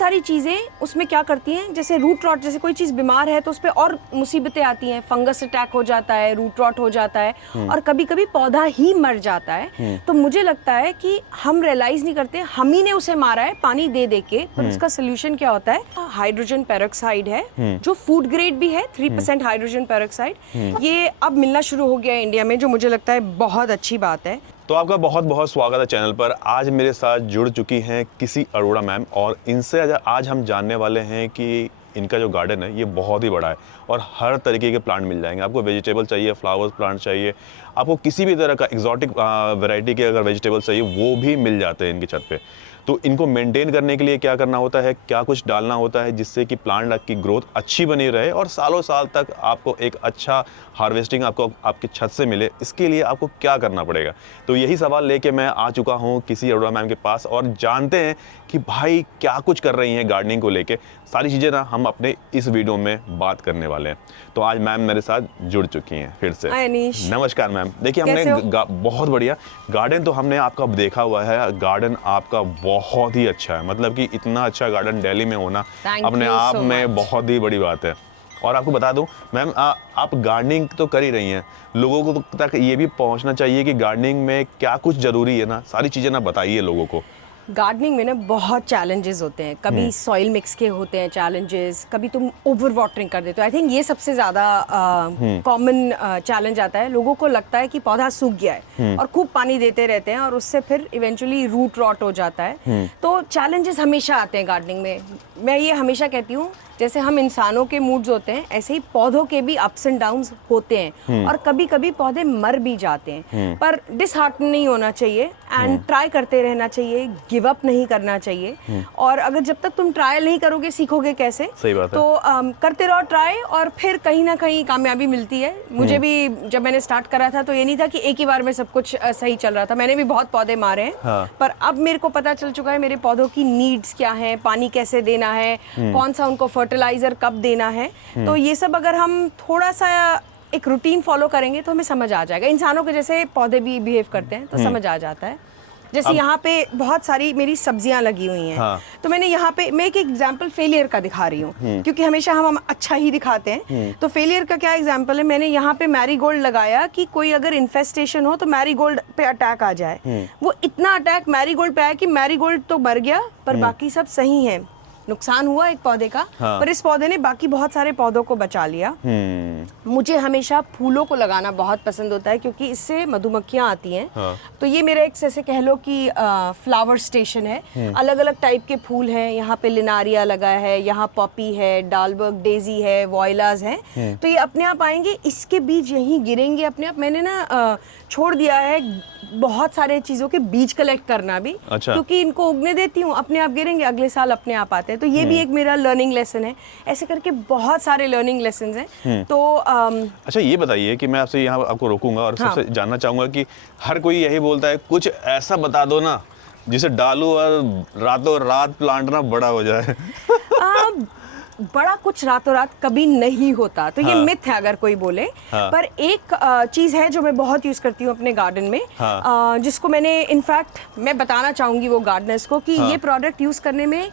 सारी चीज़ें उसमें क्या करती हैं, जैसे रूट रॉट, जैसे कोई चीज़ बीमार है तो उस पर और मुसीबतें आती हैं, फंगस अटैक हो जाता है, रूट रॉट हो जाता है और कभी कभी पौधा ही मर जाता है। तो मुझे लगता है कि हम रियलाइज़ नहीं करते, हम ही ने उसे मारा है पानी दे दे के। पर उसका सोल्यूशन क्या होता है, हाइड्रोजन पेरोक्साइड है जो फूड ग्रेड भी है, 3% हाइड्रोजन पेरोक्साइड। ये अब मिलना शुरू हो गया है इंडिया में, जो मुझे लगता है बहुत अच्छी बात है। तो आपका बहुत बहुत स्वागत है चैनल पर। आज मेरे साथ जुड़ चुकी हैं किसी अरोड़ा मैम, और इनसे आज हम जानने वाले हैं कि इनका जो गार्डन है ये बहुत ही बड़ा है और हर तरीके के प्लांट मिल जाएंगे। आपको वेजिटेबल चाहिए, फ्लावर्स प्लांट चाहिए, आपको किसी भी तरह का एक्जॉटिक वैरायटी के अगर वेजिटेबल चाहिए वो भी मिल जाते हैं इनकी छत पे। तो इनको मेंटेन करने के लिए क्या करना होता है, क्या कुछ डालना होता है जिससे कि प्लांट की ग्रोथ अच्छी बनी रहे और सालों साल तक आपको एक अच्छा हार्वेस्टिंग आपको आपकी छत से मिले, इसके लिए आपको क्या करना पड़ेगा। तो यही सवाल लेके मैं आ चुका हूँ किसी अरोड़ा मैम के पास और जानते हैं कि भाई क्या कुछ कर रही हैं गार्डनिंग को लेके। सारी चीज़ें ना हम अपने इस वीडियो में बात करने वाले हैं। तो आज मैम मेरे साथ जुड़ चुकी हैं फिर से। नमस्कार मैम। देखिए हमने बहुत बढ़िया गार्डन तो हमने आपका देखा हुआ है, गार्डन आपका बहुत ही अच्छा है। मतलब कि इतना अच्छा गार्डन दिल्ली में होना अपने आप में बहुत ही बड़ी बात है। और आपको बता दूं मैम, आप गार्डनिंग तो कर ही रही हैं, लोगों को तक ये भी पहुंचना चाहिए कि गार्डनिंग में क्या कुछ ज़रूरी है ना, सारी चीज़ें ना बताइए लोगों को। गार्डनिंग में ना बहुत चैलेंजेस होते हैं, कभी सॉइल मिक्स के होते हैं चैलेंजेस, कभी तुम ओवर वाटरिंग कर देते हो। आई थिंक ये सबसे ज़्यादा कॉमन चैलेंज आता है। लोगों को लगता है कि पौधा सूख गया है और खूब पानी देते रहते हैं और उससे फिर इवेंचुअली रूट रॉट हो जाता है। तो चैलेंजेस हमेशा आते हैं गार्डनिंग में। मैं ये हमेशा कहती हूँ, जैसे हम इंसानों के मूड्स होते हैं ऐसे ही पौधों के भी अप्स एंड डाउन्स होते हैं और कभी कभी पौधे मर भी जाते हैं। पर डिसहार्टन नहीं होना चाहिए एंड ट्राई करते रहना चाहिए, गिव अप नहीं करना चाहिए। और अगर जब तक तुम ट्रायल नहीं करोगे सीखोगे कैसे। सही बात है। तो करते रहो ट्राई और फिर कहीं ना कहीं कामयाबी मिलती है। मुझे भी जब मैंने स्टार्ट करा था तो ये नहीं था कि एक ही बार में सब कुछ सही चल रहा था। मैंने भी बहुत पौधे मारे हैं। हाँ। पर अब मेरे को पता चल चुका है मेरे पौधों की नीड्स क्या है, पानी कैसे देना है, कौन सा उनको फर्टिलाइजर कब देना है। तो ये सब अगर हम थोड़ा सा एक रूटीन फॉलो करेंगे तो हमें समझ आ जाएगा। इंसानों के जैसे पौधे भी बिहेव करते हैं तो समझ आ जाता है। जैसे यहाँ पे बहुत सारी मेरी सब्जियां लगी हुई हैं। हाँ। तो मैंने यहाँ पे मैं एक एग्जांपल फेलियर का दिखा रही हूँ क्योंकि हमेशा हम अच्छा ही दिखाते हैं। तो फेलियर का क्या एग्जांपल है, मैंने यहाँ पे मैरीगोल्ड लगाया कि कोई अगर इन्फेस्टेशन हो तो मैरीगोल्ड पे अटैक आ जाए। वो इतना अटैक मैरीगोल्ड पे आया कि मैरीगोल्ड तो मर गया पर बाकी सब सही है। नुकसान हुआ एक पौधे का। हाँ। पर इस पौधे ने बाकी बहुत सारे पौधों को बचा लिया। मुझे हमेशा फूलों को लगाना बहुत पसंद होता है क्योंकि इससे मधुमक्खियां आती हैं। हाँ। तो ये मेरा एक जैसे कह लो कि फ्लावर स्टेशन है। अलग अलग टाइप के फूल हैं। यहाँ पे लिनारिया लगा है, यहाँ पॉपी है, डालबर्ग डेजी है, वॉयलाज है। तो ये अपने आप आएंगे, इसके बीज यहीं गिरेंगे अपने आप। मैंने ना छोड़ दिया है बहुत सारे चीजों के बीज कलेक्ट करना भी। अच्छा। क्योंकि इनको उगने देती हूँ, अपने आप गिरेंगे, अगले साल अपने आप आते हैं। तो ये भी एक मेरा लर्निंग लेसन है। ऐसे करके बहुत सारे लर्निंग लेसन हैं। तो अच्छा ये बताइए कि मैं आपसे यहाँ आपको रोकूंगा और सबसे जानना चाहूंगा कि हर कोई यही बोलता है कुछ ऐसा बता दो ना जिसे डालो और रातों रात प्लांट ना बड़ा हो जाए। बड़ा कुछ रातों रात कभी नहीं होता। तो ये मिथ है अगर कोई बोले। पर एक चीज है जो मैं बहुत यूज करती हूँ अपने गार्डन में, जिसको मैंने इनफैक्ट मैं बताना चाहूंगी वो गार्डनर्स को कि ये प्रोडक्ट यूज करने में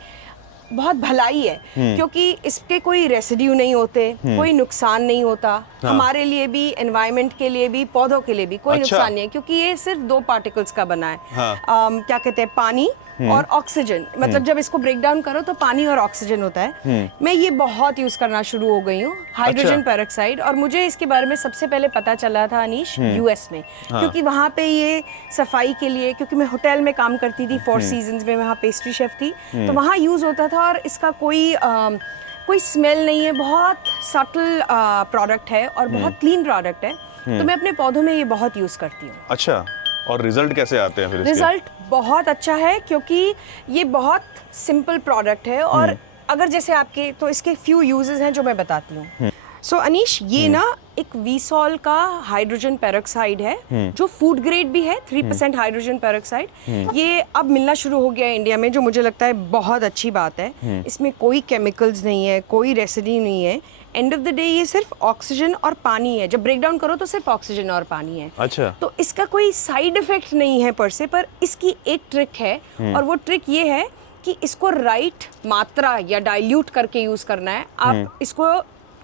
बहुत भलाई है क्योंकि इसके कोई रेसिड्यू नहीं होते, कोई नुकसान नहीं होता। हमारे लिए भी, एनवायरनमेंट के लिए भी, पौधों के लिए भी कोई नुकसान नहीं है क्योंकि ये सिर्फ 2 पार्टिकल्स का बना है। क्या कहते हैं, पानी और ऑक्सीजन। मतलब जब इसको ब्रेक डाउन करो तो पानी और ऑक्सीजन होता है। मैं ये बहुत यूज करना शुरू हो गई हूँ, हाइड्रोजन पेरोक्साइड। और मुझे इसके बारे में सबसे पहले पता चला था अनीश यूएस में। क्योंकि वहाँ पे ये सफाई के लिए, क्योंकि मैं होटल में काम करती थी, 4 सीजन्स में वहाँ पेस्ट्री शेफ थी, तो वहाँ यूज होता था। और इसका कोई स्मेल नहीं है, बहुत सटल प्रोडक्ट है और बहुत क्लीन प्रोडक्ट है। तो मैं अपने पौधों में ये बहुत यूज करती हूँ। अच्छा, और रिजल्ट कैसे आते हैं फिर इसके? रिजल्ट बहुत अच्छा है क्योंकि ये बहुत सिंपल प्रोडक्ट है। और अगर जैसे आपके, तो इसके फ्यू यूजेस हैं जो मैं बताती हूँ। सो अनीश, ये ना एक वीसॉल का हाइड्रोजन पेरोक्साइड है जो फूड ग्रेड भी है, 3% हाइड्रोजन पेरोक्साइड। ये अब मिलना शुरू हो गया है इंडिया में, जो मुझे लगता है बहुत अच्छी बात है। इसमें कोई केमिकल्स नहीं है, कोई रेसिड्यू नहीं है। एंड ऑफ द डे ये सिर्फ ऑक्सीजन और पानी है। जब ब्रेक डाउन करो तो सिर्फ ऑक्सीजन और पानी है। अच्छा। तो इसका कोई साइड इफेक्ट नहीं है पर से, पर इसकी एक ट्रिक है और वो ट्रिक ये है कि इसको राइट मात्रा या डाइल्यूट करके यूज करना है। आप इसको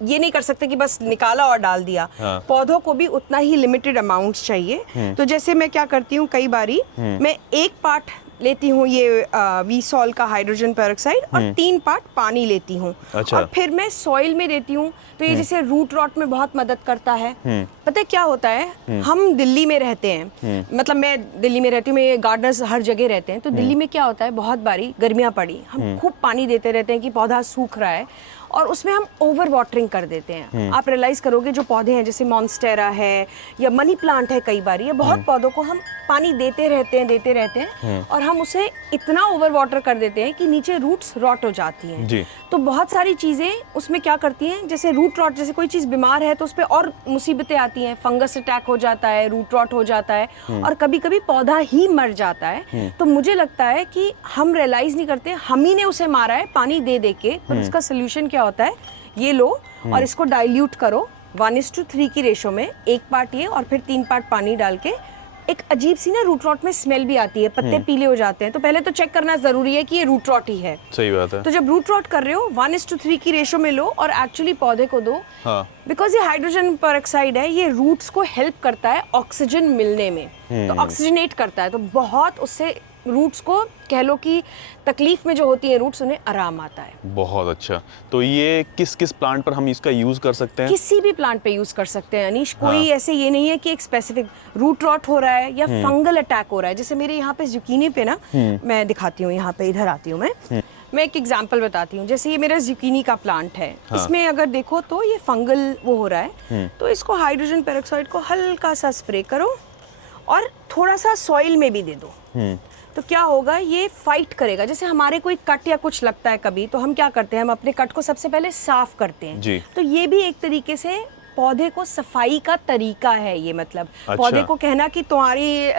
ये नहीं कर सकते कि बस निकाला और डाल दिया। हाँ। पौधों को भी उतना ही लिमिटेड अमाउंट्स चाहिए। तो जैसे मैं क्या करती हूँ, कई बारी मैं 1 पार्ट लेती हूँ ये वीसॉल का हाइड्रोजन पेरोक्साइड और 3 पार्ट पानी लेती हूँ। अच्छा। और फिर मैं सॉइल में देती हूँ। तो ये जैसे रूट रॉट में बहुत मदद करता है। पता है क्या होता है, हम दिल्ली में रहते हैं, मतलब मैं दिल्ली में रहती हूँ, मेरे गार्डनर्स हर जगह रहते हैं। तो दिल्ली में क्या होता है, बहुत बारी गर्मियाँ पड़ी, हम खूब पानी देते रहते हैं कि पौधा सूख रहा है और उसमें हम ओवर वाटरिंग कर देते हैं। आप रियलाइज करोगे जो पौधे हैं जैसे मॉन्स्टेरा है या मनी प्लांट है, कई बार ये बहुत पौधों को हम पानी देते रहते हैं और हम उसे इतना ओवर वाटर कर देते हैं कि नीचे रूट्स रॉट हो जाती हैं जी। तो बहुत सारी चीज़ें उसमें क्या करती हैं, जैसे रूट रॉट, जैसे कोई चीज़ बीमार है तो उस पर और मुसीबतें आती हैं, फंगस अटैक हो जाता है, रूट रॉट हो जाता है और कभी कभी पौधा ही मर जाता है। तो मुझे लगता है कि हम रियलाइज नहीं करते, हम ही ने उसे मारा है पानी दे दे के। पर उसका सोल्यूशन क्या होता है, ये लो और इसको डाइल्यूट करो 1:3 की रेशो में, 1 पार्ट ये और फिर 3 पार्ट पानी डाल के। एक अजीब सी ना रूट रॉट में स्मेल भी आती है, पत्ते पीले हो जाते हैं, तो पहले तो चेक करना जरूरी है कि ये रूट रॉट ही है। सही बात है। तो जब रूट रॉट कर रहे हो 1:3 की रेशो में लो और एक्चुअली पौधे को दो। हाँ। बिकॉज ये हाइड्रोजन पेरोक्साइड है, ये रूट्स को हेल्प करता है ऑक्सीजन मिलने में, तो ऑक्सीजनेट करता है, तो बहुत उससे रूट्स को कह लो कि तकलीफ में जो होती है रूट्स, उन्हें आराम आता है। बहुत अच्छा। तो ये किस किस प्लांट पर हम इसका यूज कर सकते हैं? किसी भी प्लांट पे यूज कर सकते हैं अनीश। कोई ऐसे ये नहीं है कि एक स्पेसिफिक रूट रॉट हो रहा है या फंगल अटैक हो रहा है। जैसे मेरे यहाँ पे जुकीनी पे ना, मैं दिखाती हूँ, यहाँ पे इधर आती हूँ मैं एक एग्जांपल बताती हूँ। जैसे ये मेरा जुकीनी का प्लांट है, इसमें अगर देखो तो ये फंगल वो हो रहा है, तो इसको हाइड्रोजन पेरोक्साइड को हल्का सा स्प्रे करो और थोड़ा सा सॉइल में भी दे दो। तो क्या होगा, ये फाइट करेगा। जैसे हमारे कोई कट या कुछ लगता है कभी, तो हम क्या करते हैं, हम अपने कट को सबसे पहले साफ करते हैं जी। तो ये भी एक तरीके से पौधे को सफाई का तरीका है ये, मतलब अच्छा। पौधे को कहना कि तुम्हारी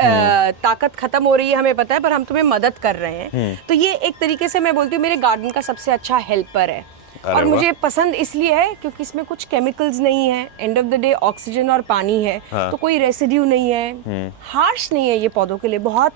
ताकत खत्म हो रही है हमें पता है, पर हम तुम्हें मदद कर रहे हैं। तो ये एक तरीके से मैं बोलती हूँ मेरे गार्डन का सबसे अच्छा हेल्पर है। और मुझे पसंद इसलिए है क्योंकि इसमें कुछ केमिकल्स नहीं है, end of the day oxygen और पानी है। हाँ। तो कोई रेसिड्यू नहीं है, हार्श नहीं है, ये पौधों के लिए बहुत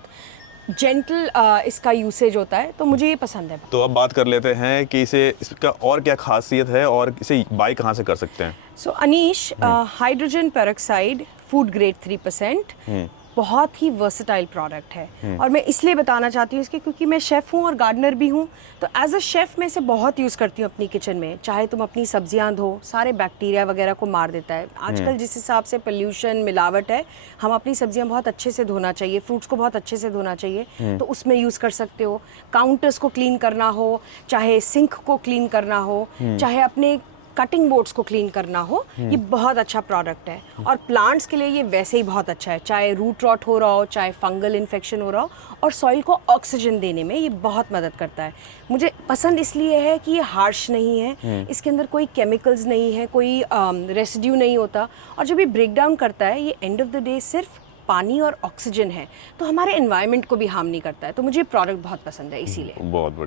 जेंटल इसका यूसेज होता है, तो मुझे ये पसंद है। तो अब बात कर लेते हैं कि इसका और क्या खासियत है और इसे बाय कहाँ से कर सकते हैं? So Anish, hydrogen peroxide food grade 3% बहुत ही वर्सेटाइल प्रोडक्ट है। और मैं इसलिए बताना चाहती हूँ इसके क्योंकि मैं शेफ़ हूँ और गार्डनर भी हूँ। तो एज अ शेफ़ मैं इसे बहुत यूज़ करती हूँ अपनी किचन में। चाहे तुम अपनी सब्जियां धो, सारे बैक्टीरिया वगैरह को मार देता है। आजकल जिस हिसाब से पोल्यूशन, मिलावट है, हम अपनी सब्जियां बहुत अच्छे से धोना चाहिए, फ्रूट्स को बहुत अच्छे से धोना चाहिए, तो उसमें यूज़ कर सकते हो। काउंटर्स को क्लीन करना हो, चाहे सिंक को क्लीन करना हो, चाहे अपने कटिंग बोर्ड्स को क्लीन करना हो, ये बहुत अच्छा प्रोडक्ट है। और प्लांट्स के लिए ये वैसे ही बहुत अच्छा है, चाहे रूट रॉट हो रहा हो, चाहे फंगल इन्फेक्शन हो रहा हो, और सॉइल को ऑक्सीजन देने में ये बहुत मदद करता है। मुझे पसंद इसलिए है कि ये हार्श नहीं है, इसके अंदर कोई केमिकल्स नहीं है, कोई रेसिड्यू नहीं होता, और जब ये ब्रेक डाउन करता है, ये एंड ऑफ द डे सिर्फ पानी और ऑक्सीजन है, तो हमारे एनवायरनमेंट को भी हार्म नहीं करता है। तो मुझे प्रोडक्ट बहुत पसंद है इसीलिए। बहुत बढ़िया।